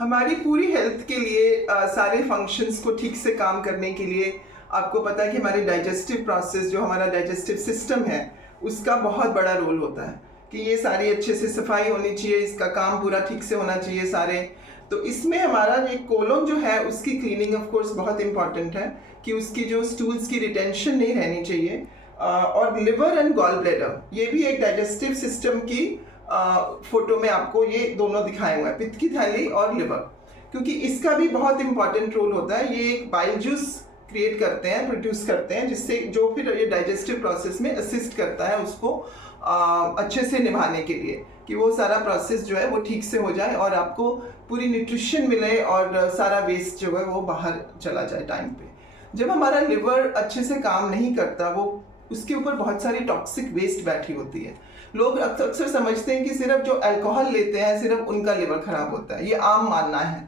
हमारी पूरी हेल्थ के लिए सारे फंक्शंस को ठीक से काम करने के लिए आपको पता है कि हमारे डाइजेस्टिव प्रोसेस, जो हमारा डाइजेस्टिव सिस्टम है, उसका बहुत बड़ा रोल होता है कि ये सारी अच्छे से सफाई होनी चाहिए, इसका काम पूरा ठीक से होना चाहिए सारे। तो इसमें हमारा ये कोलोन जो है उसकी क्लीनिंग ऑफ कोर्स बहुत इंपॉर्टेंट है कि उसकी जो स्टूल्स की रिटेंशन नहीं रहनी चाहिए। और लिवर एंड गॉल ब्लैडर, ये भी एक डाइजेस्टिव सिस्टम की फोटो में आपको ये दोनों दिखाए हुए हैं, पित्त की थैली और लिवर, क्योंकि इसका भी बहुत इंपॉर्टेंट रोल होता है। ये एक बाइल जूस क्रिएट करते हैं, प्रोड्यूस करते हैं, जिससे जो फिर ये डाइजेस्टिव प्रोसेस में असिस्ट करता है उसको अच्छे से निभाने के लिए, कि वो सारा प्रोसेस जो है वो ठीक से हो जाए और आपको पूरी न्यूट्रिशन मिले और सारा वेस्ट जो है वो बाहर चला जाए टाइम पे। जब हमारा लिवर अच्छे से काम नहीं करता, वो उसके ऊपर बहुत सारी टॉक्सिक वेस्ट बैठी होती है। लोग अक्सर समझते हैं कि सिर्फ जो अल्कोहल लेते हैं सिर्फ उनका लिवर खराब होता है, ये आम मानना है,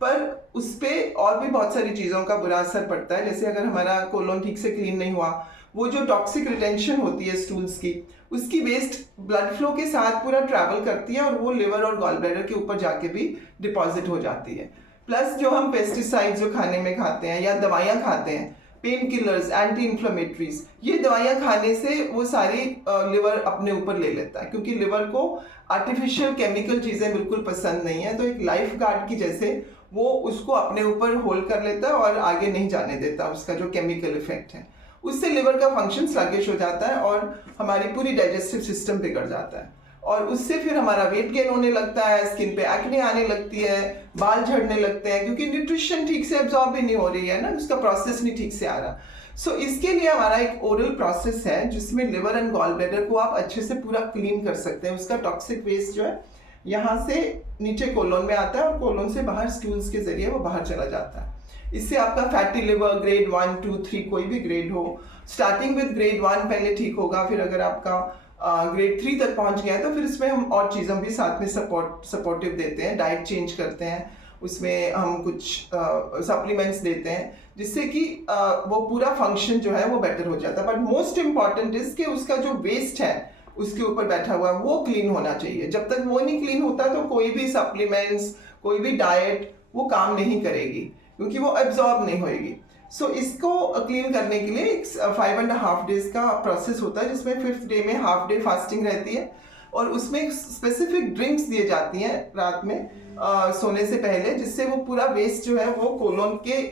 पर उस पर और भी बहुत सारी चीज़ों का बुरा असर पड़ता है। जैसे अगर हमारा कोलोन ठीक से क्लीन नहीं हुआ, वो जो टॉक्सिक रिटेंशन होती है स्टूल्स की, उसकी वेस्ट ब्लड फ्लो के साथ पूरा ट्रैवल करती है और वो लिवर और गॉल ब्लैडर के ऊपर जाके भी डिपॉजिट हो जाती है। प्लस जो हम पेस्टिसाइड्स जो खाने में खाते हैं या दवाइयाँ खाते हैं, पेन किलर्स, एंटी इन्फ्लेमेटरीज, ये दवाइयाँ खाने से वो सारी लिवर अपने ऊपर ले लेता है, क्योंकि लिवर को आर्टिफिशियल केमिकल चीज़ें बिल्कुल पसंद नहीं है। तो एक लाइफ गार्ड की जैसे वो उसको अपने ऊपर होल्ड कर लेता है और आगे नहीं जाने देता उसका जो केमिकल इफेक्ट है। उससे लिवर का फंक्शन स्लगिश हो जाता है और हमारी पूरी डाइजेस्टिव सिस्टम बिगड़ जाता है, और उससे फिर हमारा वेट गेन होने लगता है, स्किन पे एक्ने आने लगती है, बाल झड़ने लगते हैं, क्योंकि न्यूट्रिशन ठीक से एब्जॉर्ब भी नहीं हो रही है ना, उसका प्रोसेस नहीं ठीक से आ रहा। सो इसके लिए हमारा एक ओरल प्रोसेस है जिसमें लिवर एंड गॉल ब्लैडर को आप अच्छे से पूरा क्लीन कर सकते हैं। उसका टॉक्सिक वेस्ट जो है यहाँ से नीचे कोलोन में आता है और कोलोन से बाहर स्टूल्स के जरिए वो बाहर चला जाता है। इससे आपका फैटी लिवर ग्रेड 1, 2, 3 कोई भी ग्रेड हो, स्टार्टिंग विद ग्रेड 1 पहले ठीक होगा, फिर अगर आपका ग्रेड 3 तक पहुंच गया है तो फिर इसमें हम और चीज़ों भी साथ में सपोर्टिव देते हैं, डाइट चेंज करते हैं, उसमें हम कुछ सप्लीमेंट्स देते हैं जिससे कि वो पूरा फंक्शन जो है वो बेटर हो जाता है। बट मोस्ट इम्पॉर्टेंट इज कि उसका जो वेस्ट है उसके ऊपर बैठा हुआ है वो क्लीन होना चाहिए। जब तक वो नहीं क्लीन होता तो कोई भी सप्लीमेंट्स, कोई भी डाइट वो काम नहीं करेगी, क्योंकि वो एब्जॉर्ब नहीं होएगी। सो इसको क्लीन करने के लिए 5.5 डेज का प्रोसेस होता है, जिसमें 5th डे में हाफ डे फास्टिंग रहती है और उसमें स्पेसिफिक ड्रिंक्स दिए जाती हैं रात में सोने से पहले, जिससे वो पूरा वेस्ट जो है वो कोलोन के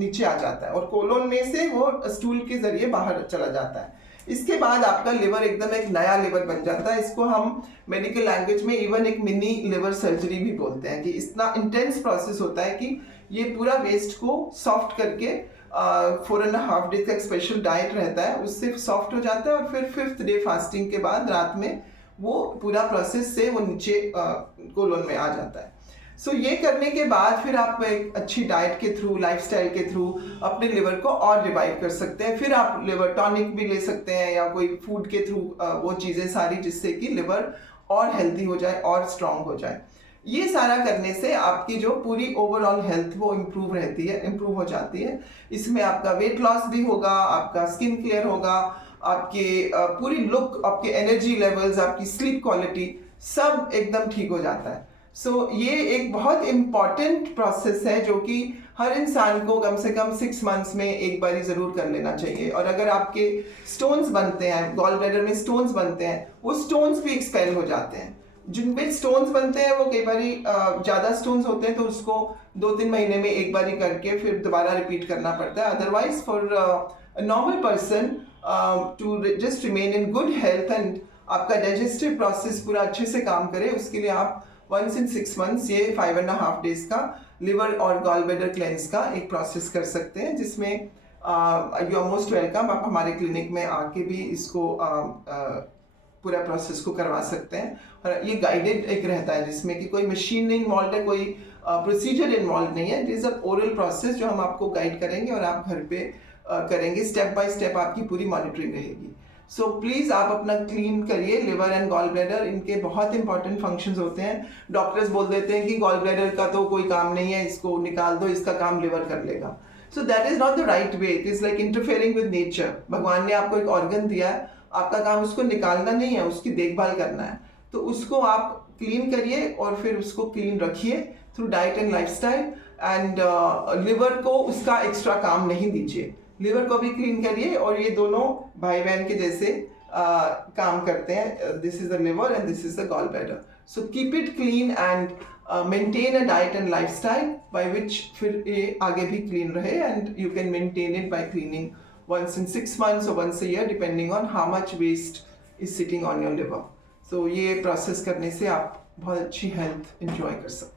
नीचे आ जाता है और कोलोन में से वो स्टूल के जरिए बाहर चला जाता है। इसके बाद आपका लिवर एकदम एक नया लिवर बन जाता है। इसको हम मेडिकल लैंग्वेज में इवन एक मिनी लिवर सर्जरी भी बोलते हैं, कि इतना इंटेंस प्रोसेस होता है कि ये पूरा वेस्ट को सॉफ्ट करके 4.5 डेज का एक स्पेशल डाइट रहता है, उससे सॉफ्ट हो जाता है और फिर 5th डे फास्टिंग के बाद रात में वो पूरा प्रोसेस से वो नीचे कोलोन में आ जाता है। सो ये करने के बाद फिर आप एक अच्छी डाइट के थ्रू, लाइफस्टाइल के थ्रू अपने लिवर को और रिवाइव कर सकते हैं। फिर आप लिवर टॉनिक भी ले सकते हैं या कोई फूड के थ्रू वो चीज़ें सारी, जिससे कि लिवर और हेल्दी हो जाए और स्ट्रांग हो जाए। ये सारा करने से आपकी जो पूरी ओवरऑल हेल्थ वो इम्प्रूव हो जाती है। इसमें आपका वेट लॉस भी होगा, आपका स्किन क्लियर होगा, आपके पूरी लुक, आपके एनर्जी लेवल्स, आपकी स्लीप क्वालिटी सब एकदम ठीक हो जाता है। सो ये एक बहुत इम्पॉर्टेंट प्रोसेस है जो कि हर इंसान को कम से कम 6 मंथ्स में एक बारी ज़रूर कर लेना चाहिए। और अगर आपके स्टोन्स बनते हैं, गॉल ब्लैडर में स्टोन्स बनते हैं, वो स्टोन्स भी एक्सपेल हो जाते हैं। जिनमें स्टोन्स बनते हैं वो कई बारी ज़्यादा स्टोन्स होते हैं तो उसको 2-3 महीने में एक बारी करके फिर दोबारा रिपीट करना पड़ता है। Otherwise for a normal person to just remain in good health and आपका डाइजेस्टिव प्रोसेस पूरा अच्छे से काम करे, उसके लिए आप once in 6 months ये 5.5 डेज का लिवर और गॉल ब्लैडर क्लेंस का एक प्रोसेस कर सकते हैं, जिसमें यू आर मोस्ट वेलकम। आप हमारे क्लिनिक में आके भी इसको पूरा प्रोसेस को करवा सकते हैं। और ये गाइडेड एक रहता है जिसमें कि कोई मशीन नहीं इन्वॉल्व है, कोई प्रोसीजर इन्वॉल्व नहीं है। It is a oral process जो हम आपको गाइड करेंगे और आप घर पे करेंगे, स्टेप बाय स्टेप आपकी पूरी मॉनिटरिंग रहेगी। सो प्लीज़ आप अपना क्लीन करिए। लिवर एंड गॉल ब्लैडर, इनके बहुत इंपॉर्टेंट फंक्शंस होते हैं। डॉक्टर्स बोल देते हैं कि गॉल ब्लैडर का तो कोई काम नहीं है, इसको निकाल दो, इसका काम लिवर कर लेगा। So that is not the right way. It is like interfering with nature. भगवान ने आपको एक ऑर्गन दिया है, आपका काम उसको निकालना नहीं है, उसकी देखभाल करना है। तो उसको आप क्लीन करिए और फिर उसको क्लीन रखिए, through diet and lifestyle. And liver को उसका एक्स्ट्रा काम नहीं दीजिए, लिवर को भी क्लीन करिए, और ये दोनों भाई बहन के जैसे काम करते हैं। This is the liver and this is the gall bladder. So keep it clean and maintain a diet and lifestyle by which फिर ये आगे भी क्लीन रहे, and you can maintain it by cleaning once in 6 months or once a year depending on how much waste is sitting on your liver. So ये process करने से आप बहुत अच्छी हेल्थ एंजॉय कर सकते हैं।